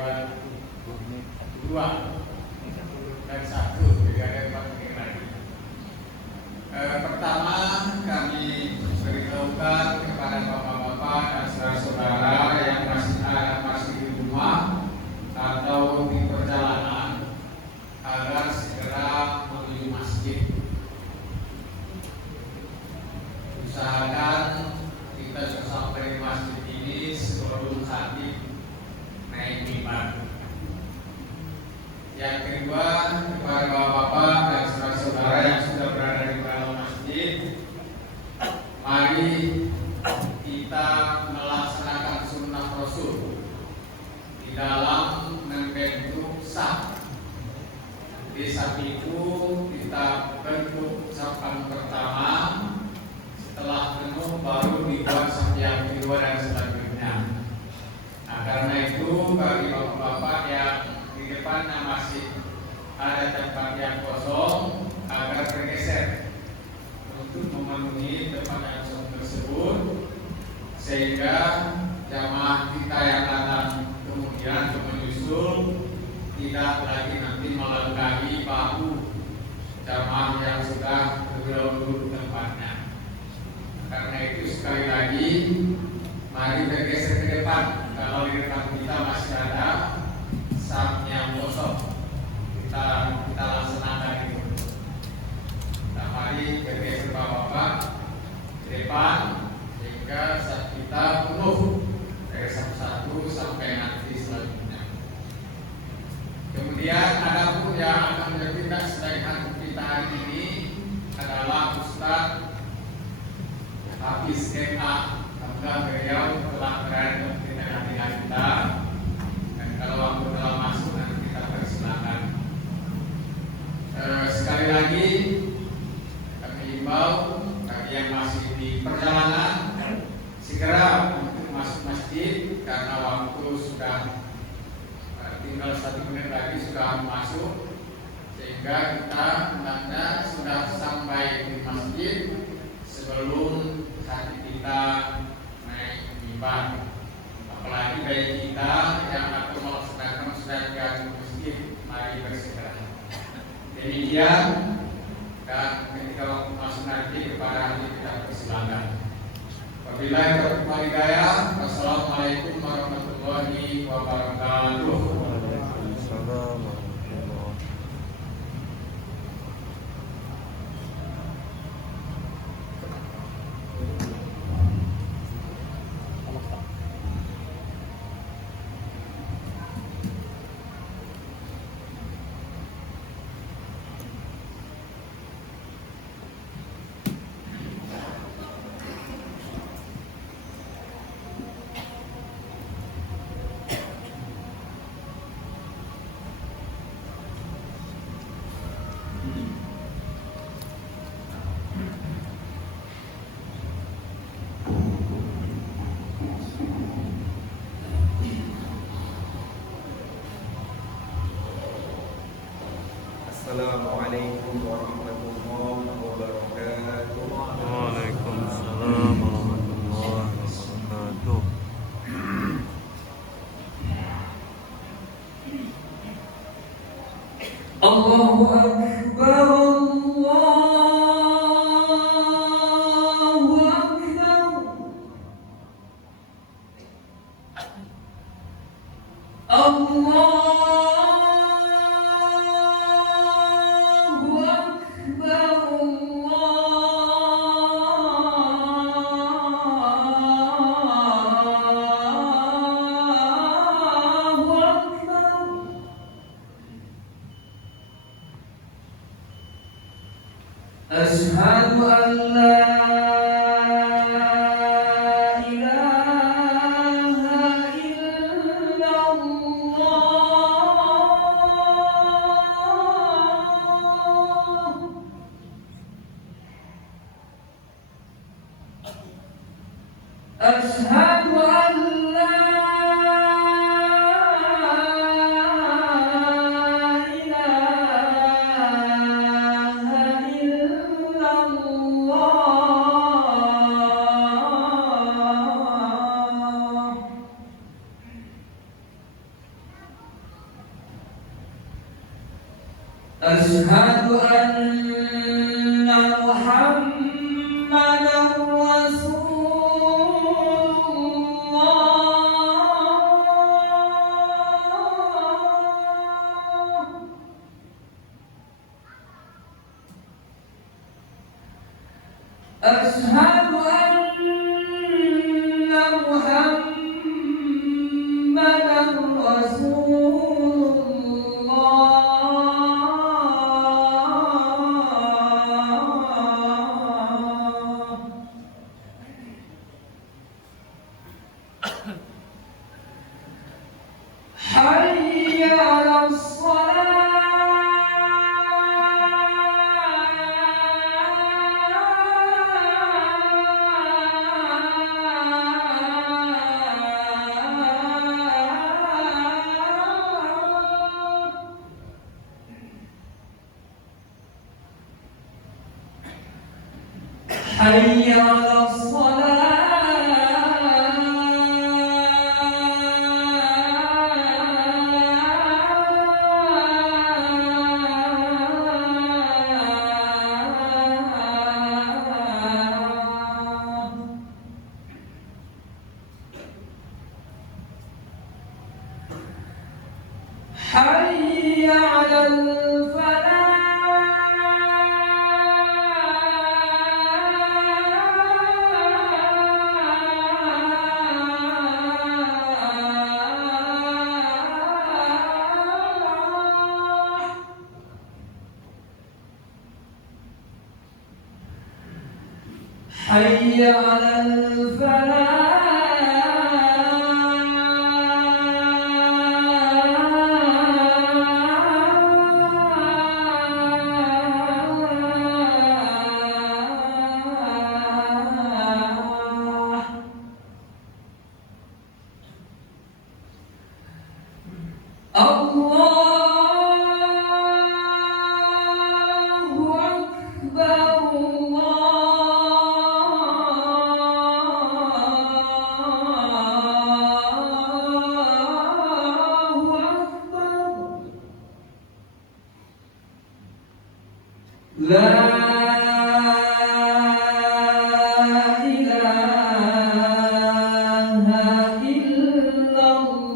lewat 2 dan 1, jadi ada 4 menit lagi. Pertama, kami beritahukan kepada bapak-bapak dan saudara-saudara yang masih di rumah atau di perjalanan agar segera menuju masjid. Usahakan kita bisa sampai di masjid ini sebelum khatib naik mimbar. Yang kedua, kepada bapak-bapak dan saudara-saudara yang sudah berada di dalam masjid, mari kita melaksanakan sunnah Rasul di dalam membentuk saf. Di saf itu kita bentuk safan pertama, setelah penuh baru dibuat saf yang kedua dan selanjutnya. Nah, karena itu bagi bapak-bapak yang di depannya masih ada tempat yang kosong, agar bergeser untuk memenuhi tempat yang kosong tersebut, sehingga jamaah kita yang datang kemudian menyusul tidak lagi nanti melengkapi bahu jamaah yang sudah terlebih tempatnya. Karena itu sekali lagi mari bergeser ke depan. Kalau di depan kita masih ada saf yang kosong, kita laksanakan itu. Nah, mari bergeser bapak-bapak ke depan sehingga saf kita penuh dari saf 1 sampai nanti selanjutnya. Kemudian ada pun yang akan bertindak sebagai kita hari ini adalah Ustaz Hafiz MA. Semoga beliau telah berada di tengah-tengah kita, dan kalau waktu telah masuk nanti kita persilakan. Sekali lagi kami himbau bagi yang masih di perjalanan segera untuk masuk masjid, karena waktu sudah tinggal 1 menit lagi sudah masuk, sehingga kita hendaknya sudah sampai di masjid sebelum hati kita naik mimbar. Apalagi bagi kita yang akan melaksanakan sedekah di masjid, mari bersegera. Demikian, dan ketika waktu masuk nanti kepada hati kita persilakan. Wabillahi taufiq wal hidayah. Wassalamualaikum warahmatullahi wabarakatuh. Assalamualaikum warahmatullahi wabarakatuh. Waalaikumsalam warahmatullahi wabarakatuh. Allahu Akbar, Allahu Akbar, Allah. Asyhadu an la ilaha illallah. أشهد أن محمدا رسول الله. أشهد أن محمدا رسول الله. حي على الصلاة. حي على الصلاة. حي على الفلاح. حي على الفلاح. الله أكبر. الله أكبر. لا إله إلا الله.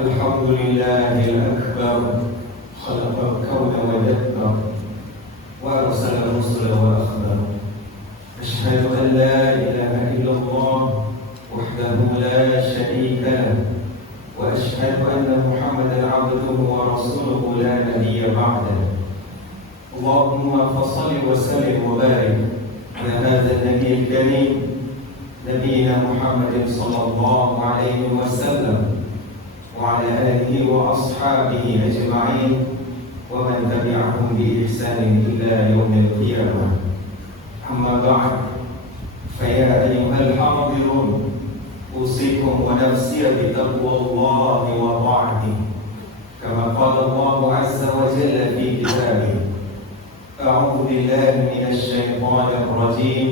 الحمد لله الأكبر خلق الكون ودبر وأرسل الرسل وأخبر. أشهد أن لا إله إلا الله وحده لا شريك له، وأشهد أن محمدا عبده ورسوله لا نبي بعده. اللهم فصل وسلم وبارك على هذا النبي الكريم نبينا محمد صلى الله عليه وسلم وعلى آله وأصحابه أجمعين ومن تبعهم بإحسان إلى يوم القيامة. أما بعد، فيا أيها الحاضرون، أوصيكم ونفسي بتقوى الله وطاعته، كما قال الله عز وجل في كتابه: أعوذ بالله من الشيطان الرجيم.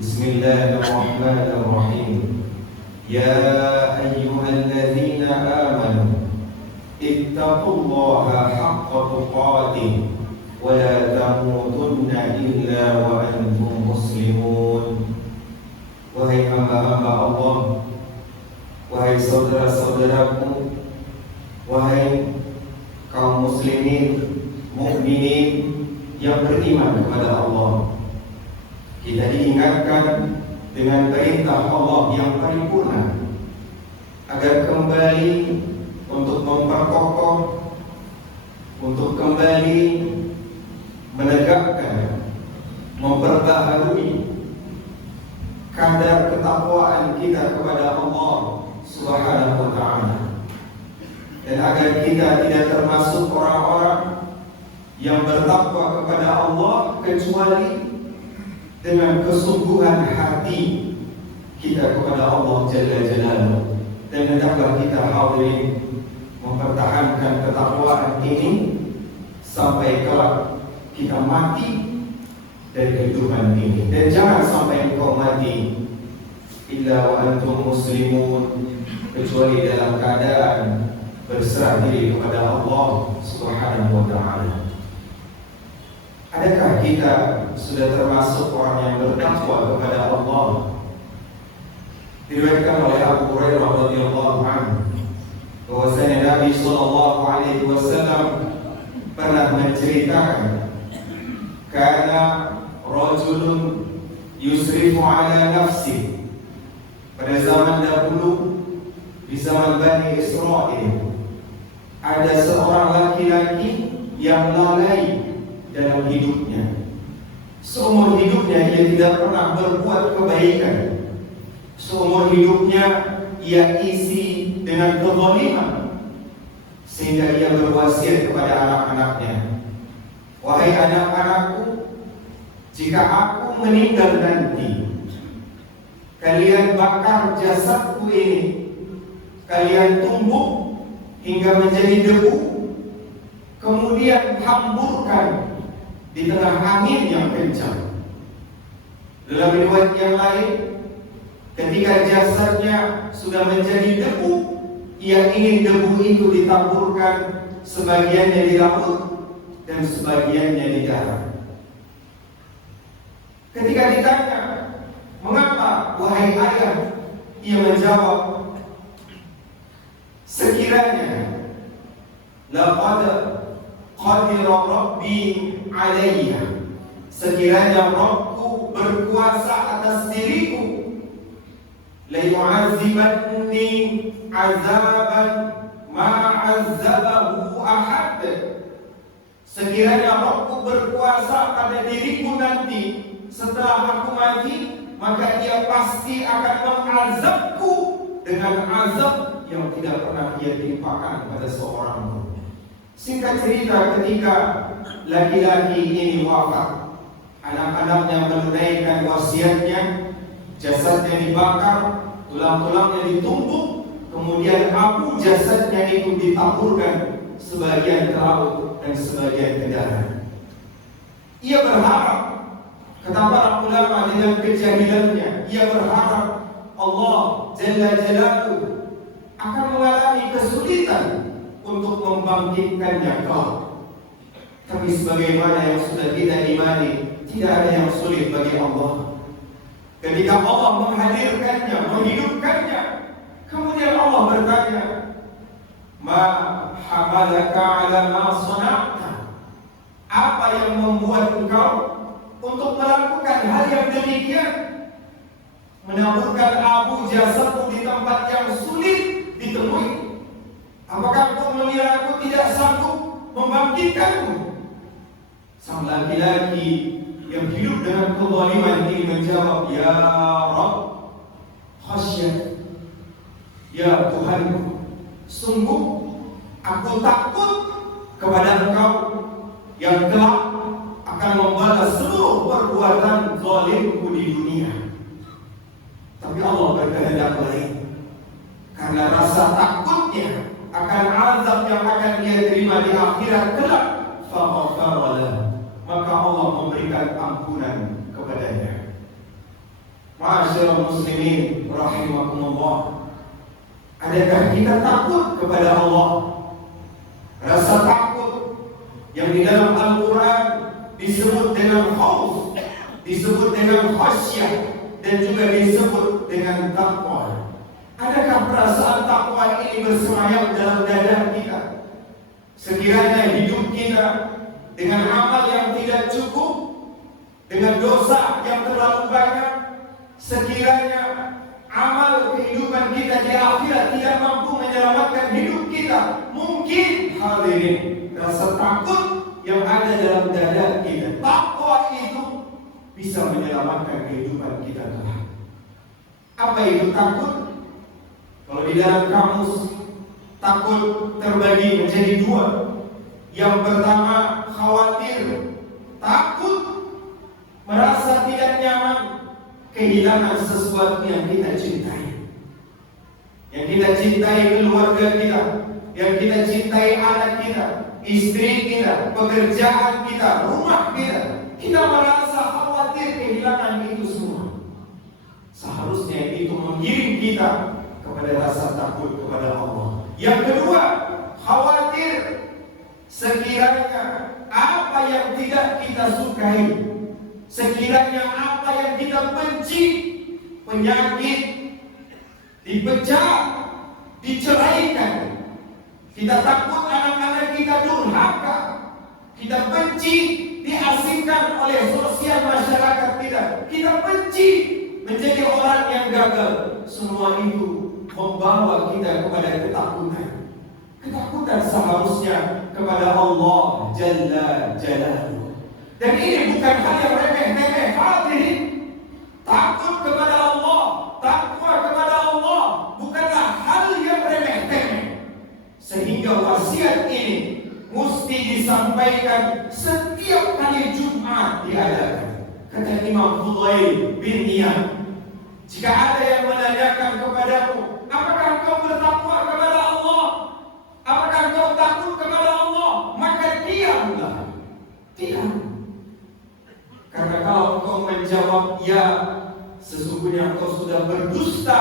بسم الله الرحمن الرحيم. يا أيها الذين آمنوا اتقوا الله حق تقاته ولا تموتن إلا وأنتم مسلمون. Wahai hamba-hamba Allah, wahai saudara-saudaraku, wahai kaum muslimin, mukminin yang beriman kepada Allah, kita diingatkan dengan perintah Allah yang paripurna agar kembali untuk memperkokoh, untuk kembali menegakkan, memperbaharui kadar ketakwaan kita kepada Allah Subhanahu wa ta'ala, dan agar kita tidak termasuk orang-orang yang bertakwa kepada Allah kecuali dengan kesungguhan hati kita kepada Allah Jalla Jalaluhu. Dan hendaklah kita hadirin mempertahankan ketakwaan ini sampai kelak kita mati dari kehidupan ini. Dan jangan sampai engkau mati illa wa antum muslimun, kecuali dalam keadaan berserah diri kepada Allah Subhanahu wa ta'ala. Adakah kita sudah termasuk orang yang bertakwa kepada Allah? Diriwayatkan oleh Abu Hurairah radhiyallahu anhu bahwasanya Nabi sallallahu alaihi wasallam pernah menceritakan, karena rajulun yusrifu ala nafsi, pada zaman dahulu di zaman Bani Israel ada seorang laki-laki yang lalai dalam hidupnya. Seumur hidupnya ia tidak pernah berbuat kebaikan. Seumur hidupnya ia isi dengan kezaliman, sehingga ia berwasiat kepada anak-anaknya, wahai anak-anakku, jika aku meninggal nanti, kalian bakar jasadku ini, kalian tumbuk hingga menjadi debu, kemudian hamburkan di tengah angin yang kencang. Dalam riwayat yang lain, ketika jasadnya sudah menjadi debu, ia ingin debu itu ditaburkan, sebagiannya di laut dan sebagiannya di darat. Ketika ditanya, mengapa wahai ayah? Ia menjawab, sekiranya laqad qadira rabbi alayya, sekiranya Rabbku berkuasa atas diriku, la yu'azibanni azaban ma 'azzabahu ahad, sekiranya Rabbku berkuasa pada diriku nanti setelah aku mati, maka ia pasti akan mengazabku dengan azab yang tidak pernah ia timpakan pada seorang pun. Singkat cerita, ketika laki-laki ini wafat, anak-anaknya menunaikan wasiatnya, jasadnya dibakar, tulang-tulangnya ditumbuk, kemudian abu jasadnya itu ditaburkan, sebagian ke laut dan sebagian ke darat. Ia berharap, kata para ulama dengan kejahilannya, ia berharap Allah Jalla Jalaluhu akan mengalami kesulitan untuk membangkitkannya kelak. Tapi sebagaimana yang sudah kita imani, tidak ada yang sulit bagi Allah. Ketika Allah menghadirkannya, menghidupkannya, kemudian Allah bertanya, ma hamalaka ala ma sana'ta, apa yang membuat engkau untuk melakukan hal yang demikian, menaburkan abu jasadmu di tempat yang sulit ditemui? Apakah engkau mengira aku tidak sanggup membangkitkanmu? Sang laki-laki yang hidup dengan kezaliman ini menjawab, ya Rabb, khasyat, ya Tuhanku, sungguh aku takut kepada Engkau yang kelak akan membalas seluruh perbuatan zalimku di dunia. Tapi Allah berkehendak lain. Karena rasa takutnya akan azab yang akan dia terima di akhirat kelak, faghfara, maka Allah memberikan ampunan kepadanya. Ma'asyiral muslimin rahimakumullah, adakah kita takut kepada Allah? Rasa takut yang di dalam Al-Quran disebut dengan khauf, disebut dengan khasyah, dan juga disebut dengan takwa. Adakah perasaan takwa ini bersemayam dalam dada kita? Sekiranya hidup kita dengan amal yang tidak cukup, dengan dosa yang terlalu banyak, sekiranya amal kehidupan kita di akhirat tidak mampu menyelamatkan hidup kita, mungkin hadirin, rasa takut yang ada dalam dada kita, takwa itu bisa menyelamatkan kehidupan kita kelak. Apa itu takut? Kalau di dalam kamus, takut terbagi menjadi dua. Yang pertama, khawatir, takut, merasa tidak nyaman, kehilangan sesuatu yang kita cintai. Yang kita cintai keluarga kita, yang kita cintai anak kita, istri kita, pekerjaan kita, rumah kita. Kita merasa khawatir kehilangan itu semua. Seharusnya itu mengiring kita kepada rasa takut kepada Allah. Yang kedua, khawatir sekiranya apa yang tidak kita sukai, sekiranya apa yang kita benci, penyakit, dipecat, diceraikan. Kita takut anak-anak kita durhaka, kita benci diasingkan oleh sosial masyarakat kita, kita benci menjadi orang yang gagal. Semua itu membawa kita kepada ketakutan. Ketakutan seharusnya kepada Allah Jalla Jalaluhu. Dan ini bukan hal yang remeh-temeh. Hadirin, takut kepada Allah, takwa kepada Allah bukanlah hal yang remeh-temeh. Sehingga wasiat ini mesti disampaikan setiap kali Jumat diadakan. Kata Imam Fudail bin Iyad, jika ada yang menanyakan kepadamu, apakah kau bertakwa kepada Allah? Apakah kau takut kepada Allah? Maka diamlah. Diam. Karena kalau kau menjawab ya, sesungguhnya kau sudah berdusta.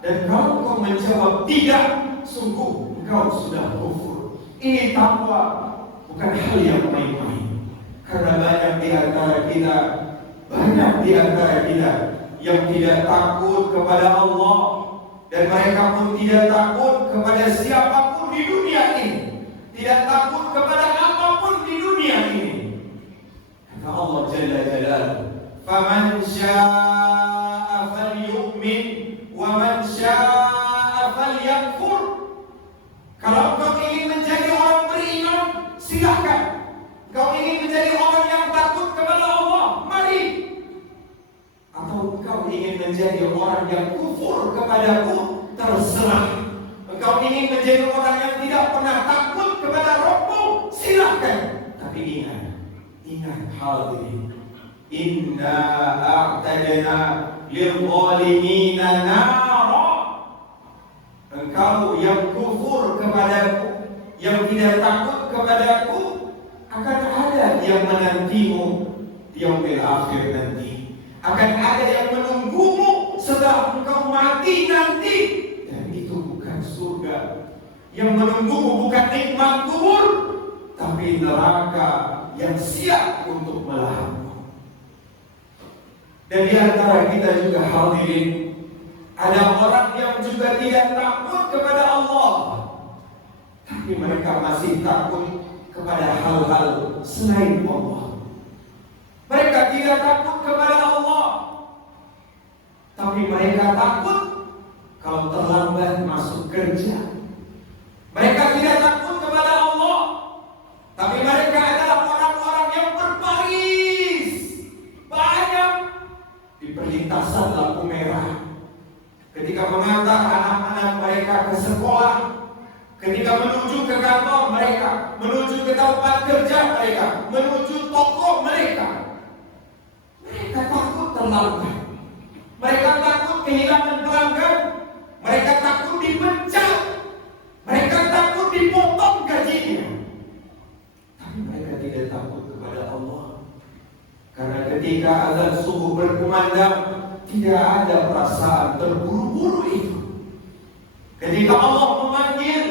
Dan kalau kau menjawab tidak, sungguh kau sudah kufur. Ini takwa, bukan hal yang main-main. Karena banyak di antara kita yang tidak takut kepada Allah, dan mereka pun tidak takut kepada siapapun di dunia ini, tidak takut kepada apapun di dunia ini. Kata Allah Jalla Jalaluhu, "Faman syaa'a falyu'min wa man syaa'a falyakfur." Kalau kau ingin menjadi orang beriman, silakan. Kau ingin menjadi orang yang takut kepada Allah, mari. Atau engkau ingin menjadi orang yang kufur kepadaku, terserah. Engkau ingin menjadi orang yang tidak pernah takut kepada Rabbmu, silakan. Tapi ingat hal ini. Inna a'tadna lil-zalimina nara. Engkau yang kufur kepadaku, yang tidak takut kepadaku, akan ada yang menantimu di yaumil akhir nanti. Akan ada yang menunggumu setelah engkau mati nanti. Dan itu bukan surga. Yang menunggumu bukan nikmat kubur, tapi neraka yang siap untuk melahapmu. Dan di antara kita juga hadirin, ada orang yang juga tidak takut kepada Allah, tapi mereka masih takut kepada hal-hal selain Allah. Mereka tidak takut kepada Allah, tapi mereka takut kalau terlambat masuk kerja. Mereka tidak takut kepada Allah, tapi mereka adalah orang-orang yang berbaris banyak di perlintasan lampu merah. Ketika mengantar anak-anak mereka ke sekolah, ketika menuju ke kantor mereka, menuju ke tempat kerja mereka, menuju toko mereka, mereka takut terlambat. Mereka takut kehilangan pelanggan. Mereka takut dipecat. Mereka takut dipotong gajinya. Tapi mereka tidak takut kepada Allah. Karena ketika azan subuh berkumandang, tidak ada perasaan terburu-buru itu. Ketika Allah memanggil,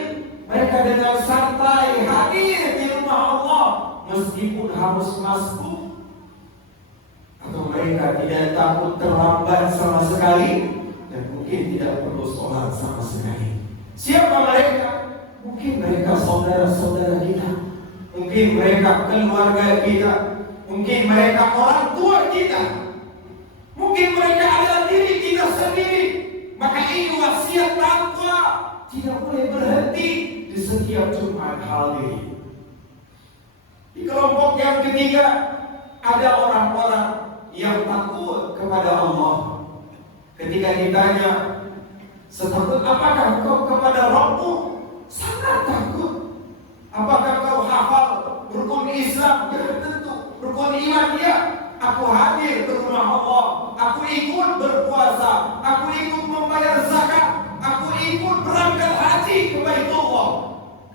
mereka dengan santai hadir di rumah Allah, meskipun harus masbuk. Atau mereka tidak takut terlambat sama sekali, dan mungkin tidak perlu sholat sama sekali. Siapa mereka? Mungkin mereka saudara-saudara kita, mungkin mereka keluarga kita, mungkin mereka orang tua kita, mungkin mereka adalah diri kita sendiri. Maka ini wasiat takwa tidak boleh berhenti di setiap Jumat hadir. Di kelompok yang ketiga ada orang-orang yang takut kepada Allah. Ketika ditanya, setakut apakah kau kepada Rabbmu? Sangat takut. Apakah kau hafal aku hadir ke rumah Allah, aku ikut berpuasa, aku ikut membayar zakat, aku ikut berangkat haji ke Baitullah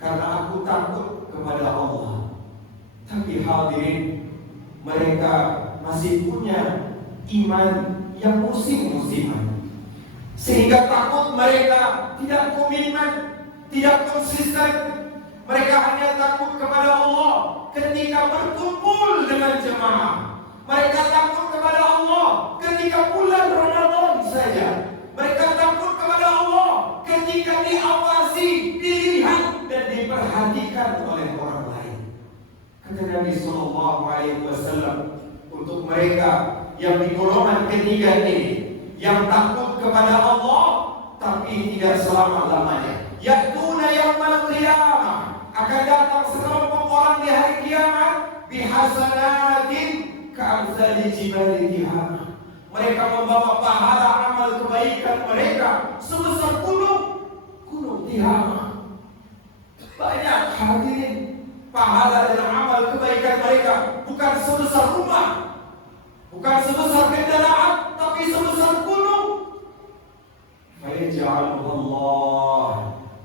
karena aku takut kepada Allah. Tapi hadirin, mereka masih punya iman yang musim-musiman, sehingga takut mereka tidak komitmen, tidak konsisten. Mereka hanya takut kepada Allah ketika berkumpul dengan jemaah. Mereka takut kepada Allah ketika bulan Ramadan saja. Mereka takut kepada Allah ketika diawasi, dilihat dan diperhatikan oleh orang lain. Kata Nabi Sallallahu Alaihi Wasallam, untuk mereka yang di golongan ketiga ini, yang takut kepada Allah tapi tidak selama-lamanya, ya'tuna yaumal qiyamah, akan datang sekelompok orang di hari kiamat bihasanatin ka'amsali jibali tihamah. Mereka membawa pahala amal kebaikan mereka sebesar gunung Tihamah. Banyak hadirin, pahala dan amal kebaikan mereka bukan sebesar rumah, bukan sebesar kendaraan, tapi sebesar gunung. Fayaj'aluhu Allah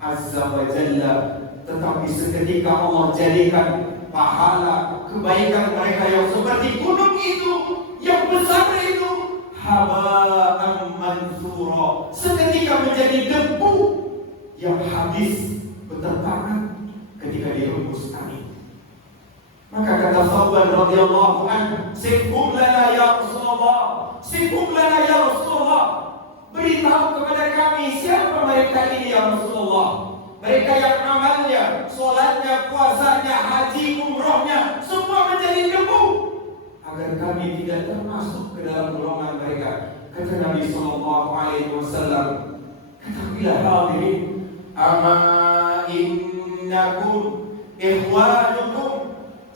Azza wa Jalla, tetapi seketika Allah jadikan pahala kebaikan mereka yang seperti gunung itu, yang besar itu, haba'an mansura, seketika menjadi debu yang habis berterbangan ketika dirembus angin. Maka kata Thawban radhiyallahu anhu, "Sifhum lana ya Rasulullah, sifhum lana ya Rasulullah." Beritahu kepada kami siapa mereka ini ya Rasulullah. Mereka yang amalnya, sholatnya, puasanya, haji, umrohnya semua menjadi debu, agar kami tidak termasuk ke dalam golongan mereka. Kata Nabi Sallallahu Alaihi Wasallam, katakanlah hadirin, ama innakum ikhwanukum,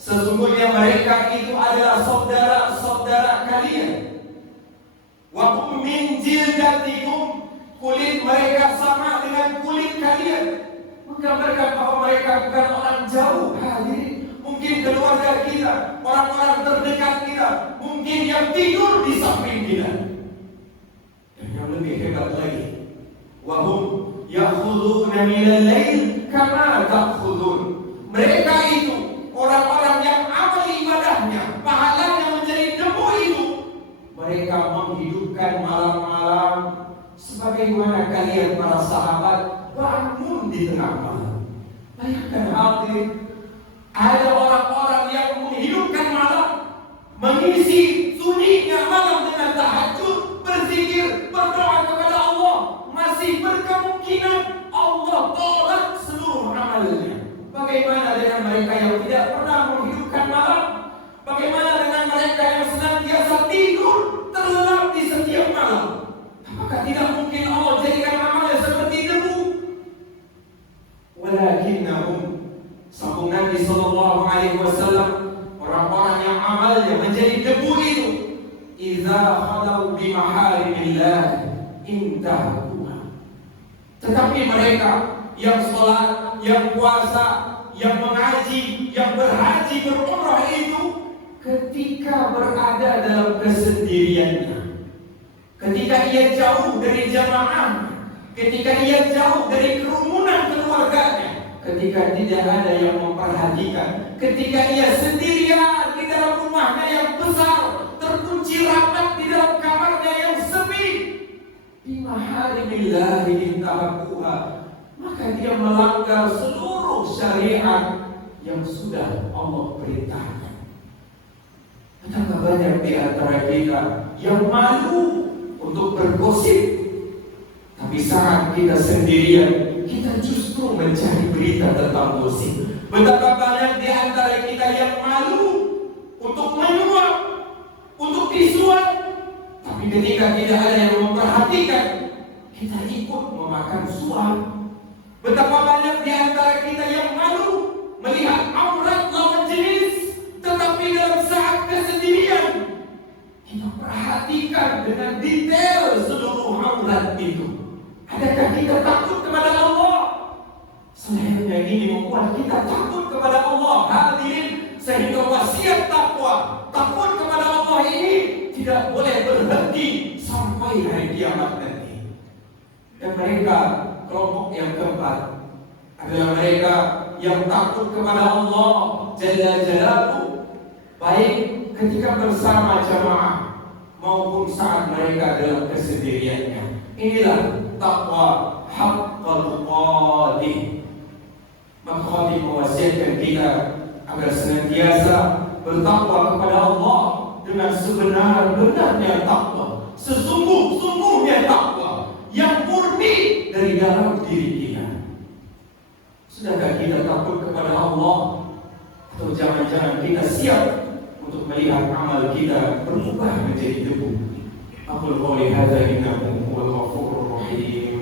sesungguhnya mereka itu adalah saudara-saudara kalian. Wa hum min jildatikum, kulit mereka sama dengan kulit kalian. Menggambarkan bahwa mereka bukan orang jauh, hadirin. Mungkin keluarga kita, orang-orang terdekat kita, mungkin yang tidur di samping kita. Dan yang lebih hebat lagi, wa hum ya'khuduna minal lail kama ta'khudun. Mereka itu orang-orang yang amal ibadahnya, pahalanya menjadi debu itu. Mereka menghidupkan malam-malam sebagaimana kalian para sahabat bangun di tengah malam. Bayangkan hadirin, ada orang-orang yang menghidupkan malam, mengisi sunyinya malam dengan tahajud, berzikir, berdoa kepada Allah. Masih berkemungkinan Allah tolak seluruh amalnya. Bagaimana dengan mereka yang tidak pernah menghidupkan malam? Bagaimana dengan mereka yang senantiasa tidur terlelap di setiap malam? Apakah tidak mungkin Allah jadikan amalnya seperti debu? Walakinnahum, sambung Nabi Sallallahu Alaihi Wasallam, orang-orang yang amalnya menjadi debu itu, idza khalau bi maharimillah intahuha. Tetapi mereka yang sholat, yang puasa, yang mengaji, yang berhaji, berumrah itu, ketika berada dalam kesendiriannya, ketika ia jauh dari jamaah, ketika ia jauh dari kerumunan keluarganya, ketika tidak ada yang memperhatikan, ketika ia sendirian di dalam rumahnya yang besar, terkunci rapat di dalam kamarnya yang sepi, bimaharimillahi intahakuha, maka dia melanggar seluruh syariat yang sudah Allah perintahkan. Betapa banyak di antara kita yang malu untuk bergosip, tapi saat kita sendirian, kita justru mencari berita tentang gosip. Betapa banyak di antara kita yang malu untuk menyuap, untuk disuap, tapi ketika tidak ada yang memperhatikan, kita ikut memakan suap. Betapa banyak di antara kita yang malu melihat aurat lawan jenis, tetapi dalam saat kesendirian kita perhatikan dengan detail seluruh aurat itu. Adakah kita takut kepada Allah? Selayaknya ini membuat kita takut kepada Allah, hadirin, sehingga wasiat takwa, takut kepada Allah ini tidak boleh berhenti sampai hari kiamat nanti. Dan mereka kelompok yang keempat adalah mereka yang takut kepada Allah Jalla Jalaluhu, baik ketika bersama jamaah maupun saat mereka dalam kesendiriannya. Inilah takwa haqqal tuqatih. Maka khatib mewasiatkan kita agar senantiasa bertakwa kepada Allah dengan sebenar-benarnya takwa, sesungguh-sungguhnya takwa yang murni dari dalam diri kita. Sudahkah kita takut kepada Allah, atau jangan-jangan kita siap untuk melihat amal kita berubah menjadi debu? Aqul qouli hadza innahu huwal ghafurur rahim.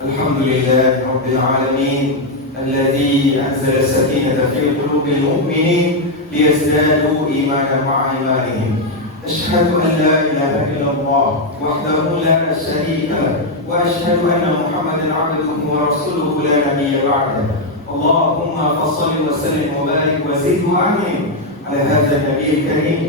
الحمد لله رب العالمين الذي أنزل السكينة في قلوب المؤمنين ليزدادوا إيمانا مع إيمانهم. أشهد أن لا إله إلا الله وحده لا شريك له، وأشهد أن محمدا عبده ورسوله لا نبي بعده. اللهم فصل وسلم وبارك وزد وأنعم على هذا النبي الكريم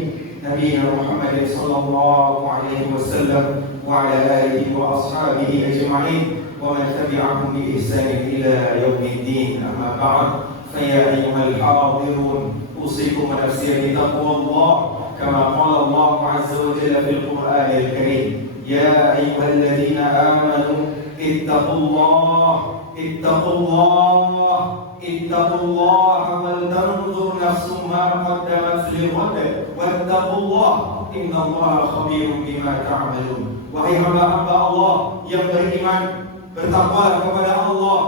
نبينا محمد صلى الله عليه وسلم وعلى آله وأصحابه أجمعين ومن تبعهم بإحسان إلى يوم الدين. أما بعد، فيا أيها الحاضرون، أوصيكم ونفسي بتقوى الله كما قال الله عز وجل في القرآن الكريم: يا أيها الذين آمنوا اتقوا الله اتقوا الله اتقوا الله ولتنظر نفس ما قدمت لغد واتقوا الله إن الله خبير بما تعملون. Wahai hamba-hamba Allah yang beriman, bertakwa kepada Allah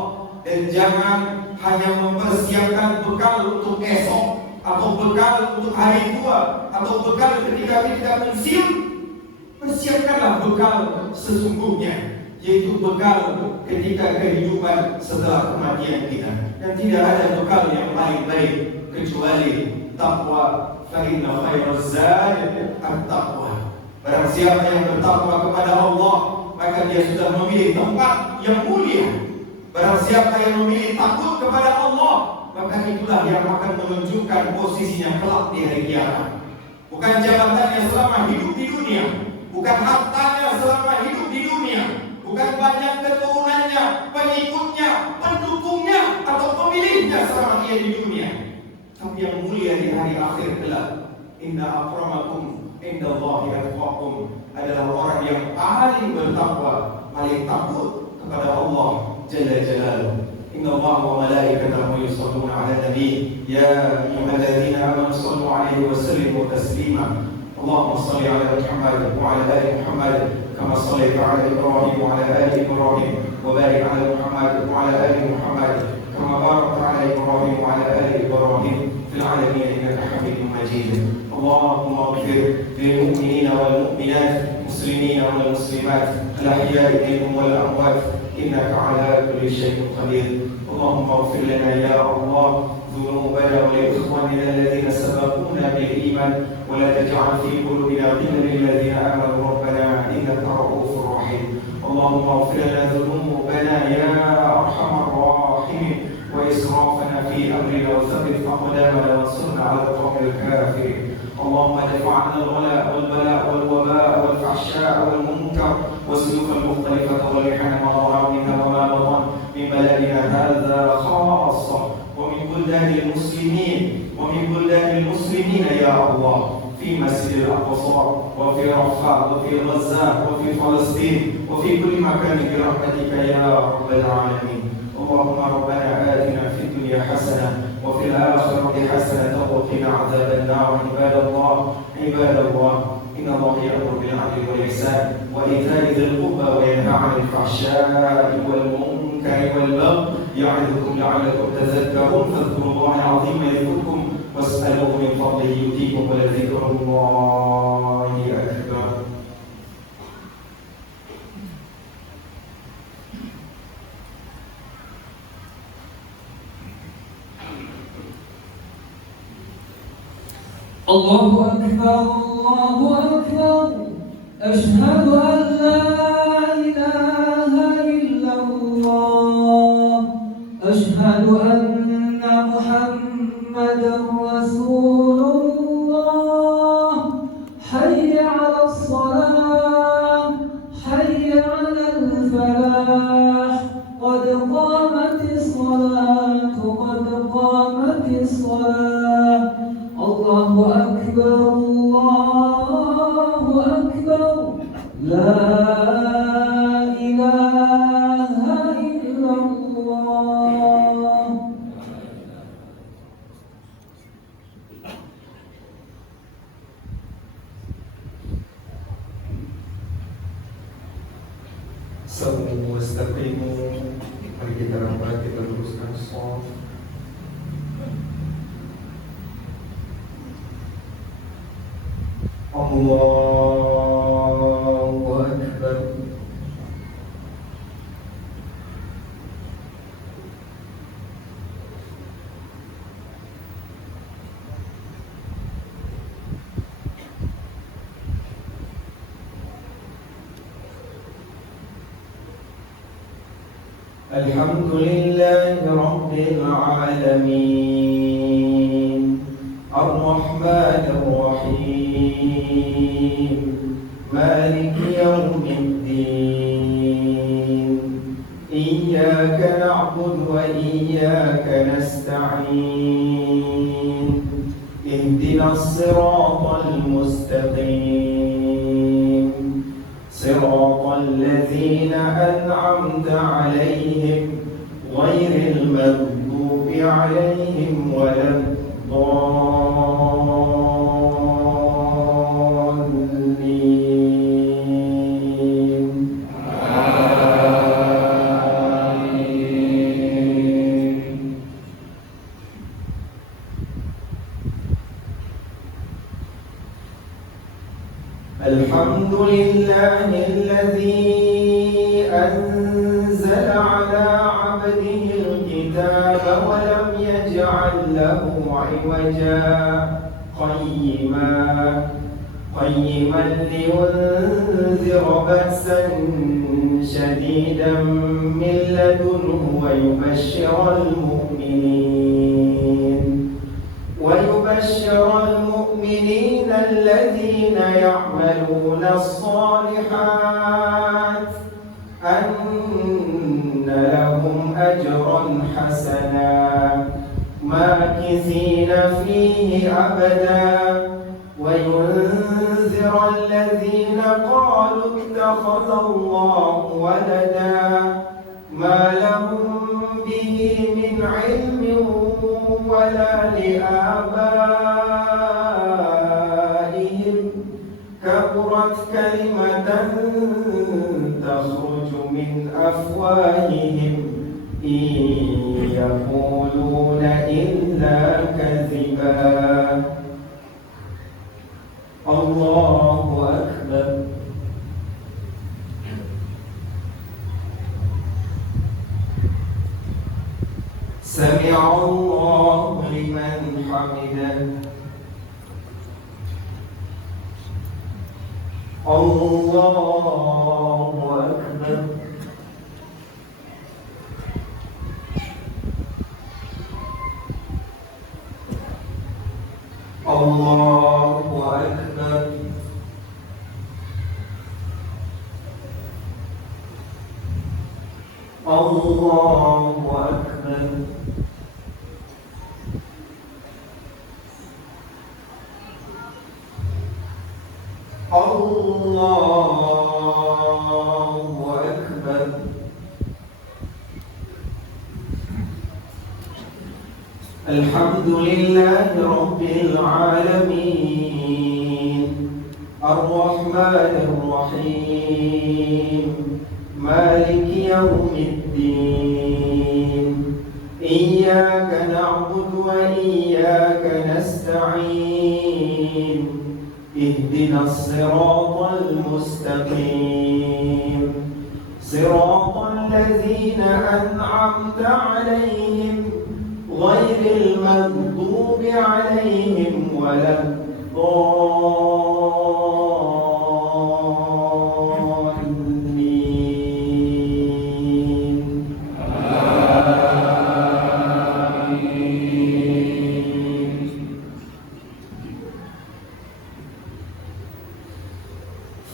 dan jangan hanya mempersiapkan bekal untuk esok, atau bekal untuk hari tua, atau bekal ketika kita pensiun. Persiapkanlah bekal sesungguhnya, yaitu bekal ketika kehidupan setelah kematian kita. Dan tidak ada bekal yang paling baik kecuali takwa. Fa inna khairaz zad at-taqwa. Barang siapa yang bertakwa kepada Allah, maka dia sudah memilih tempat yang mulia. Barang siapa yang memilih takut kepada Allah, maka itulah yang akan menunjukkan posisinya kelak di hari kiamat. Bukan jabatannya selama hidup di dunia, bukan hartanya selama hidup di dunia, bukan banyak keturunannya, pengikutnya, pendukungnya, atau pemilihnya selama dia di dunia. Tapi yang mulia di hari akhir kelak, inna akramakum indallahi atqakum, adalah orang yang paling bertakwa, paling takut kepada Allah Jalla Jalaluhu. Inna Allah wa malaikatahu yusholluna 'alan nabi ya ayyuhalladzina amanu shallu 'alaihi wa sallimu taslima. Allahumma shalli 'ala Muhammad wa 'ala ali Muhammad kama shallaita 'ala Ibrahim wa 'ala ali Ibrahim wa barik 'ala Muhammad wa 'ala ali Muhammad kama barakta 'ala Ibrahim wa 'ala ali Ibrahim fil 'alamin innaka Hamidum Majid. اللهم اغفر للمؤمنين والمؤمنات المسلمين والمسلمات الأحياء منهم والأموات إنك على كل شيء قدير. اللهم اغفر لنا يا الله ذنوبنا ولإخواننا الذين سبقونا بالإيمان ولا تجعل في قلوبنا غلا للذين آمنوا ربنا إنك رؤوف رحيم. اللهم اغفر لنا ذنوبنا يا أرحم الراحمين وإسرافنا في أمرنا وثبت أقدامنا وانصرنا على القوم الكافرين. اللهم ادفع عنا الغلاء والبلاء والوباء والفحشاء والمنكر والسلوك المختلفة والمحن ما ظهر منها وما بطن من بلدنا هذا خاصة ومن بلدان المسلمين يا الله، في مسجد الأقصى وفي رفح وفي غزة وفي فلسطين وفي كل مكان برحمتك يا رب العالمين. اللهم ربنا آتنا في الدنيا حسنة وفي الآخرة حسنة وقنا عذاب النار. عباد الله إن الله يأمر بالعدل والإحسان وإيتاء ذي القربى وينهى عن الفحشاء والمنكر والبغي يعظكم لعلكم تذكرون. فاذكروا الله العظيم يذكركم واسألوه من فضله يؤتيكم ولذكر الله أكبر. الله أكبر الله أكبر أشهد أن لا إله إلا الله أشهد أن محمدا رسول الله حي على الصلاة حي على الفلاح قد قامت الصلاة قد قامت الصلاة الله أكبر الله أكبر لا إله إلا الله. Sawu wastaqimu. Mari kita rapat, kita luruskan shaf. Allahu Akbar. Alhamdulillahi Rabbil Alamin Ar-Rahmanir Rahim Maliki Yawmiddin Iyyaka na'budu wa iyyaka nasta'in Ihdinas siratal mustaqim صراط الذين أنعمت عليهم غير المغضوب عليهم ولا الضالين آمين. الحمد لله الذي أنزل على عبده الكتاب ولم يجعل له عوجا قيما لينذر بأسا شديدا من لدنه ويبشر المؤمنين الذين يعملون الصالحات أن لهم أجرا حسنا ماكثين فيه أبدا وينذر الذين قالوا اتخذ الله ولدا ما لهم به من علم ولا لآبائهم كبرت كلمة تخرج من أفواههم إن يقولون إلا كذبا. الله أكبر. سمع الله لمن حمده. الله أكبر. الله أكبر. الله أكبر. الله أكبر. الحمد لله رب العالمين الرحمن الرحيم مالك يوم الدين إياك نعبد وإياك نستعين اهدنا الصراط المستقيم صراط الذين أنعمت عليهم غير المغضوب عليهم ولا الضالين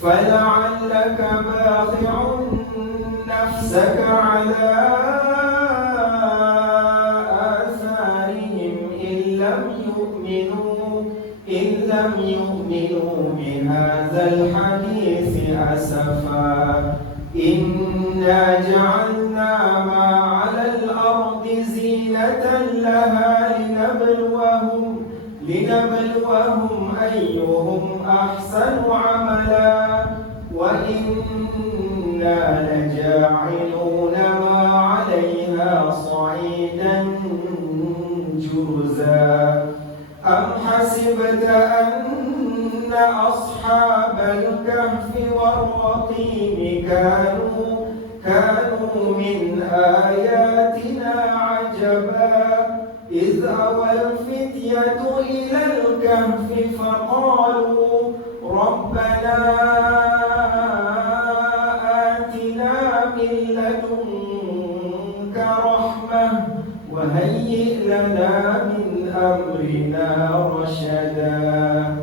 فلعلك باخع نفسك على آثارهم إن لم يؤمنوا بهذا الحديث أسفا إنا جعلنا ما على الأرض زينة لها لنبلوهم أيهم أحسن عملا وإنا لجاعلون ما عليها صعيدا جرزا أم حسبت أن أصحاب الكهف والرقيم كانوا من آياتنا عجبا إذ أوى الفتية إلى الكهف فقالوا ربنا آتنا من لدنك رحمة وهيئ لنا من أمرنا رشدا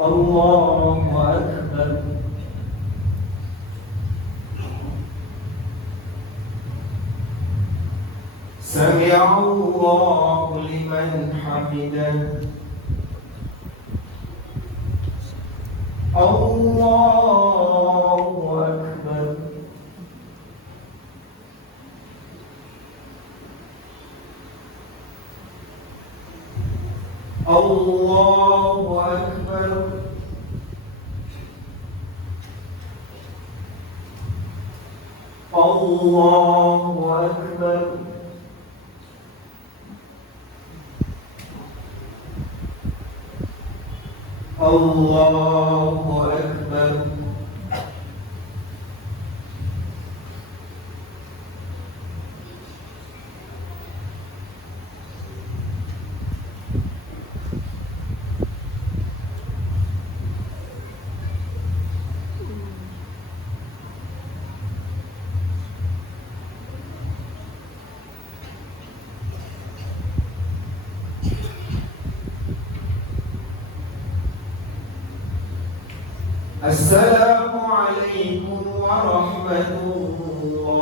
الله أكبر سمع الله لمن حمده الله أكبر الله أكبر الله أكبر الله أكبر السلام عليكم ورحمة الله.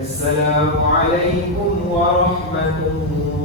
السلام عليكم ورحمة الله.